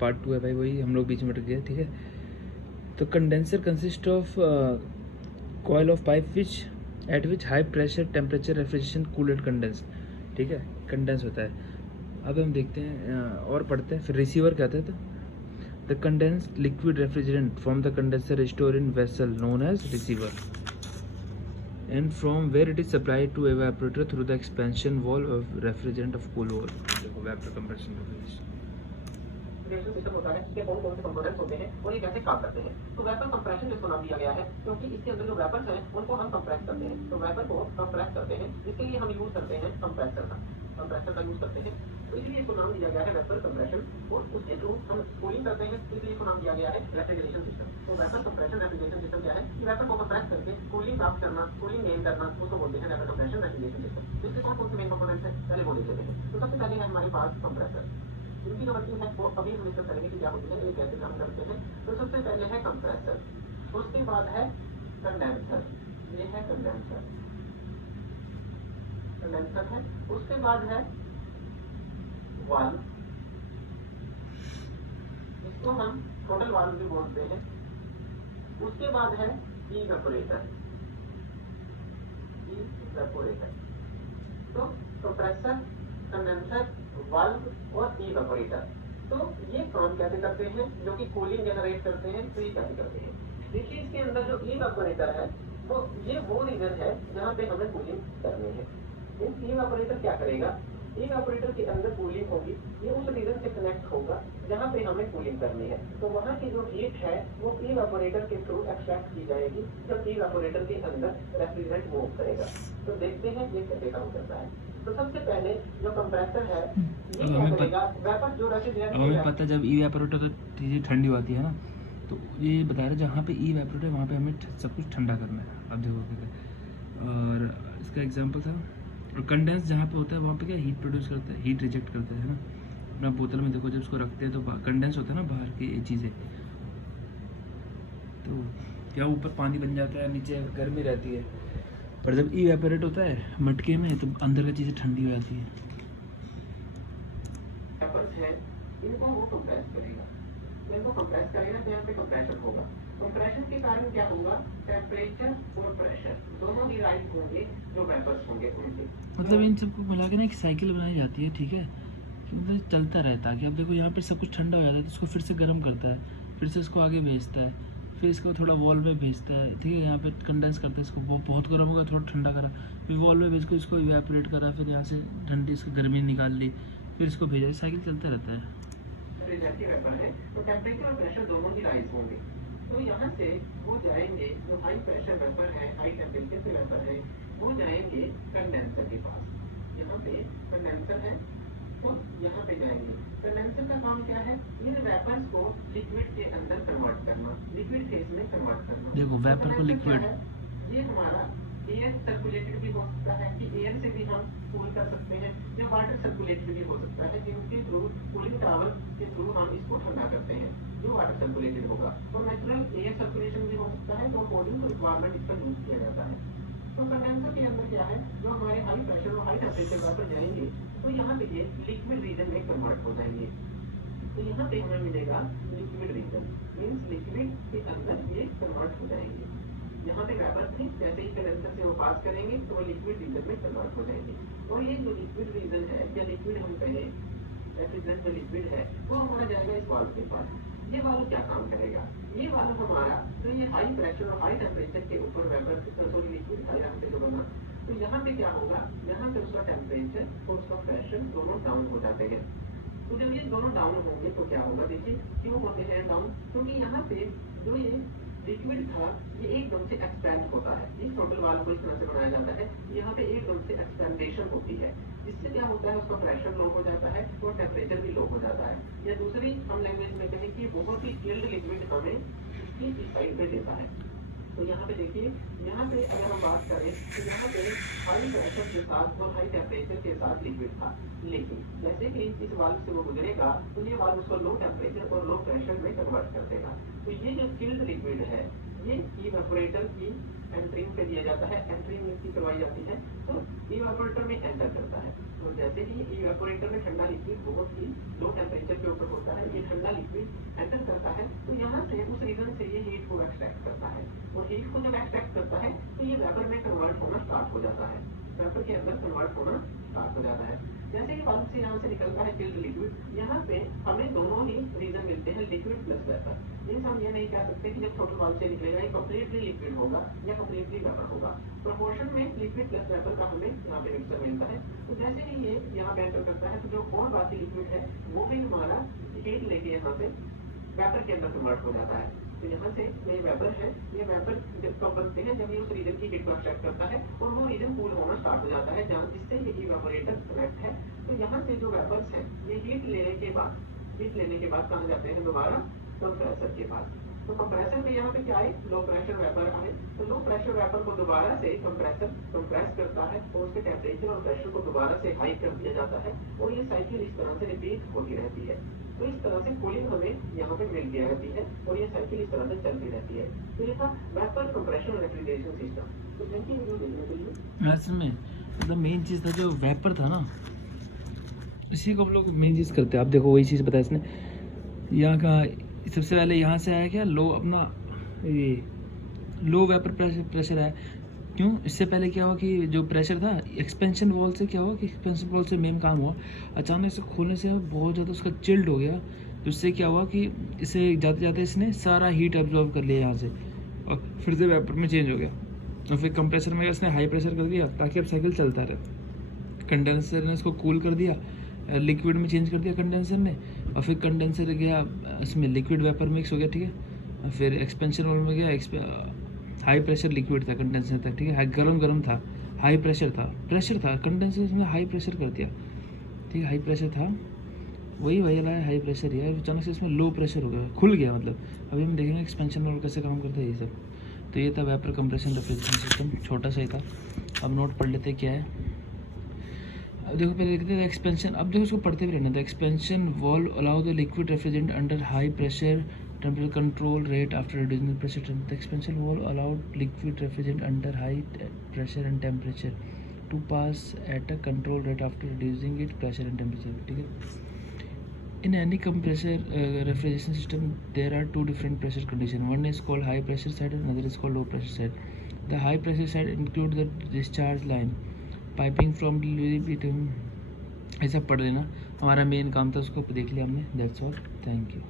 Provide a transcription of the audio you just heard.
Part 2 है भाई, वही हम लोग बीच में अटक गए, ठीक है। तो condenser consist of coil of pipe which eight which high pressure temperature refrigeration cool and condense, ठीक है, कंडेंस होता है। अब हम देखते हैं और पढ़ते हैं। फिर रिसीवर क्या होता है? The condensed liquid refrigerant from the condenser store in vessel known as receiver and from where it is supplied to evaporator through the expansion valve of refrigerant of cool wall. देखो vapor compression system होता है कि कौन कौन से components होते हैं और ये कैसे काम करते हैं। तो वेपर कंप्रेशन जिसको नाम दिया गया है क्योंकि इसके अंदर जो वेपर्स हैं उनको हम कंप्रेस करते हैं। तो वेपर को कंप्रेस करते हैं, जिसके लिए हम यूज करते हैं कंप्रेसर का यूज करते हैं। तो इसलिए इसको नाम दिया गया है वेपर कंप्रेशन और उसके थ्रू हम कूलिंग करते हैं, इसलिए इसको नाम दिया गया है रेफ्रिजरेशन सिस्टम। तो वेपर कंप्रेशन रेफ्रिजरेशन सिस्टम क्या है कि वेपर को कंप्रेस करके कूलिंग प्राप्त करना, कूलिंग गेन करना, उसको बोलते हैं वेपर कंप्रेशन रेफ्रिजरेशन सिस्टम। इसके कौन कौन से मेन कंपोनेंट्स हैं पहले वो देख लेते हैं। तो सबसे पहले है हमारे पास कंप्रेसर। इनकी जो वर्किंग है वो अभी हम डिस्कस करेंगे कि क्या होती है, ये कैसे काम करते हैं। तो सबसे पहले है कंप्रेसर, उसके बाद है कंडेंसर, ये है कंडेंसर है। उसके बाद है वाल्व, इसको हम टोटल वाल्व भी बोलते हैं। उसके बाद है इवेपोरेटर। तो कंप्रेसर, कंडेंसर, वाल्व और इवेपोरेटर, तो ये काम कैसे करते हैं, जो कि कूलिंग जनरेट करते हैं। तो ये कैसे करते हैं, देखिए इसके अंदर जो इवेपोरेटर है वो रीजन है जहाँ पे हमें कूलिंग करनी है। इवेपोरेटर क्या करेगा, इवेपोरेटर के अंदर कूलिंग होगी, ये उस रीजन से कनेक्ट होगा जहाँ पे हमें कूलिंग करनी है। तो वहाँ की जो हीट है वो इवेपोरेटर के थ्रू एक्सट्रैक्ट की जाएगी जब इवेपोरेटर के अंदर रेफ्रिजरेंट मूव करेगा। तो देखते हैं ये कैसे काम करता है। तो सबसे पहले जो कंप्रेसर है ये क्या करेगा, वेपर जो रेफ्रिजरेंट हमें पता है जब इवेपोरेटर चीज़ें ठंडी होती है ना, तो ये बता रहे जहाँ पे इवेपोरेटर वहाँ पे हमें सब कुछ ठंडा करना है। अब देखो, और इसका एग्जांपल था, और कंडेंस जहाँ पे होता है वहाँ पे क्या हीट प्रोड्यूस करता है, हीट रिजेक्ट करता है ना। अपना बोतल में देखो जब उसको रखते हैं तो कंडेंस होता है ना बाहर की चीज़ें, तो क्या ऊपर पानी बन जाता है, नीचे गर्मी रहती है। पर जब इवेपोरेट होता है मटके में तो अंदर की चीज़ें ठंडी हो जाती है। इनको वो कंप्रेस करेगा, इनको कंप्रेस करेगा तो यहाँ पे कंप्रेशन होगा। कंप्रेशन के कारण क्या होगा, टेम्परेचर और प्रेशर दोनों ही राइज होंगे जो वेपर्स होंगे उनके। मतलब इन सबको मिला के ना एक साइकिल बनाई जाती है, ठीक है, कि मतलब चलता रहता है। कि अब देखो यहाँ पे सब कुछ ठंडा हो जाता है तो इसको फिर से गर्म करता है, फिर से इसको आगे भेजता है, फिर इसको थोड़ा वॉल में भेजता है, ठीक है, यहाँ पे कंडेंस करता है इसको, वो बहुत गर्म होगा थोड़ा ठंडा करा, फिर वॉल में भेज को इसको इवेपोरेट करा, फिर यहाँ से ठंडी इसको गर्मी निकाल ली, फिर इसको भेजा, साइकिल चलता रहता है। वेपर है तो टेम्परेचर और प्रेशर दोनों ही राइज होंगे। तो यहाँ से वो जाएंगे, जो हाई प्रेशर वेपर है, हाई टेम्परेचर से वेपर है, वो जाएंगे कंडेंसर के पास। यहाँ पे कंडेंसर है तो यहाँ पे जाएंगे। कंडेंसर का काम क्या है, इन वेपर्स को लिक्विड के अंदर कन्वर्ट करना, लिक्विड फेज में कन्वर्ट करना। देखो वेपर को लिक्विड, ये हमारा एयर सर्कुलेटेड भी हो सकता है कि एयर से भी हम कूल कर सकते हैं, या वाटर सर्कुलेटेड भी हो सकता है जिनके थ्रू कूलिंग टावर के थ्रू हम इसको ठंडा करते हैं, जो वाटर सर्कुलेटेड होगा। और नेचुरल एयर सर्कुलेशन भी हो सकता है, तो अकॉर्डिंग टू रिक्वायरमेंट इसका यूज किया जाता है। तो कंडेंसर के अंदर क्या है, जो हमारे हाई प्रेशर और हाई टेम्परेचर वेपर जाएंगे तो यहाँ पे ये लिक्विड रीजन में कन्वर्ट हो जाएंगे। तो यहाँ पे हमें मिलेगा लिक्विड रीजन, मीन्स लिक्विड के अंदर ये कन्वर्ट हो जाएंगे। यहाँ पे वेपर थे, जैसे ही कंडेंसर से वो पास करेंगे तो वो लिक्विड रीजन में कन्वर्ट हो जाएंगे। और ये जो लिक्विड रीजन है या लिक्विड हम कहें रेफ्रिजरेंट में लिक्विड है, वो हमारा जाएगा इस वाल्व के पास। ये वाल्व क्या काम करेगा, ये वाल्व हमारा तो ये हाई प्रेशर और हाई टेम्परेचर के ऊपर वेपर सॉरी लिक्विड था यहाँ पे जो बना, तो यहाँ पे क्या होगा, यहाँ पे उसका टेम्परेचर और उसका प्रेशर दोनों डाउन हो जाते हैं। तो जब ये दोनों डाउन होंगे तो क्या होगा, देखिए क्यों होते हैं डाउन, क्योंकि यहाँ पे जो ये लिक्विड था ये एकदम से एक्सपैंड होता है। इस टोटल वाल्व को इस तरह से बनाया जाता है, यहाँ पे एकदम से एक्सपेंडेशन होती है, जिससे क्या होता है, उसका प्रेशर लो हो जाता है और टेम्परेचर भी लो हो जाता है। या दूसरी हम लैंग्वेज में कहें कि बहुत ही चिल्ड लिक्विड हमें इसकी इस साइड पे देता है। तो यहाँ पे देखिए, यहाँ पे अगर हम बात करें तो यहाँ पे हाई प्रेशर के साथ और हाई टेम्परेचर के साथ लिक्विड था, लेकिन जैसे कि इस वाल्व से वो गुजरेगा तो ये वाल्व उसको लो टेम्परेचर और लो प्रेशर में कन्वर्ट कर देगा। तो ये जो चिल्ड लिक्विड है ये इवेपोरेटर की एंट्रिंग पे दिया जाता है, एंट्रिंग की करवाई जाती है, तो इवेपोरेटर में एंटर करता है। तो जैसे ही इवेपोरेटर में ठंडा लिक्विड बहुत ही लो टेम्परेचर के ऊपर होता है, ये ठंडा लिक्विड एंटर करता है, तो यहाँ से उस रीजन से ये हीट को एक्सट्रैक्ट करता है, और हीट को जब एक्सट्रैक्ट करता है तो ये वेपर में कन्वर्ट होना स्टार्ट हो जाता है, वेपर के अंदर कन्वर्ट होना स्टार्ट हो जाता है। जैसे ही वाल्व से यहाँ से निकलता है चिल्ड लिक्विड, यहाँ पे हमें दोनों ही रीजन मिलते हैं, लिक्विड प्लस वेपर। मीन्स हम ये नहीं कह सकते कि जब टोटल वाल्व से निकलेगा ये कम्प्लीटली लिक्विड होगा या कम्प्लीटली वेपर होगा। प्रोपोर्शन में लिक्विड प्लस वेपर का हमें यहाँ पे मिक्सचर मिलता है। तो जैसे ही ये यहाँ पे एंटर करता है तो जो और बाकी लिक्विड है वो भी हमारा हीट लेके यहाँ से वेपर के अंदर कन्वर्ट हो जाता है। तो यहाँ से ये वेपर है, ये वेपर जब कब बनते हैं, जब ये उस रीजन की हीट को एक्सट्रैक्ट करता है और वो रीजन कूल होना स्टार्ट हो जाता है, जहाँ जिससे ये इवेपोरेटर कनेक्ट है। तो यहाँ से जो वेपर्स हैं ये हीट लेने के बाद कहाँ जाते हैं, दोबारा कंप्रेसर के पास। तो कंप्रेसर में यहाँ पे क्या आए, लो प्रेशर वेपर आए, तो लो प्रेशर वेपर को दोबारा से कंप्रेसर कंप्रेस करता है और उसके टेम्परेचर और प्रेशर को दोबारा से हाई कर दिया जाता है, और ये साइकिल इस तरह से रिपीट होती रहती है। तो इस तरह से कूलिंग हमें यहाँ पे मिलती रहती है और ये साइकिल इस तरह से चलती रहती है। तो ये था वेपर कंप्रेशन रेफ्रिजरेशन सिस्टम। तो थैंक यू वीडियो देखने के लिए। इसमें मतलब मेन चीज़ था जो वेपर था ना, इसी को हम लोग मेन चीज़ करते हैं। आप देखो वही चीज़ बताया इसने, यहाँ का सबसे पहले यहाँ से आया क्या, लो अपना ये लो वेपर प्रेशर है। क्यों, इससे पहले क्या हुआ कि जो प्रेशर था एक्सपेंशन वॉल से क्या हुआ कि एक्सपेंशन वॉल से मेन काम हुआ, अचानक से खोलने से बहुत ज़्यादा उसका चिल्ड हो गया। तो उससे क्या हुआ कि इसे जाते जाते इसने सारा हीट एब्जॉर्व कर लिया यहाँ से, और फिर से वेपर में चेंज हो गया। और फिर कंप्रेसर में इसने हाई प्रेशर कर दिया ताकि अब साइकिल चलता रहे। कंडेंसर ने इसको कूल कर दिया, लिक्विड में चेंज कर दिया कंडेंसर ने, और फिर कंडेंसर गया इसमें लिक्विड वेपर मिक्स हो गया, ठीक है। और फिर एक्सपेंशन वॉल में गया, हाई प्रेशर लिक्विड था कंडेंसर तक, ठीक है, गर्म था, हाई प्रेशर था कंडेंसर इसमें हाई प्रेशर कर दिया, ठीक है, हाई प्रेशर था, वही वाला है हाई प्रेशर ही है, अचानक से इसमें लो प्रेशर हो गया, खुल गया। मतलब अभी हम देखेंगे एक्सपेंशन वॉल कैसे काम करता है ये सब। तो ये था वेपर कंप्रेशन रेफ्रिजरेशन सिस्टम, छोटा सा ही था। अब नोट पढ़ लेते क्या है। अब देखो पहले लिखते थे एक्सपेंशन, अब देखो उसको पढ़ते भी रहना था। Expansion valve allow the liquid refrigerant under high pressure temperature control rate after reducing the pressure. The expansion valve allowed liquid refrigerant under high pressure and temperature to pass at a control rate after reducing its pressure and temperature. ठीक है। In any compressor refrigeration system, there are two different pressure conditions. One is called high pressure side and another is called low pressure side. The high pressure side includes the discharge line, piping from between। ऐसा पढ़ लेना, हमारा main काम था, उसको देख लिया हमने। That's all. Thank you.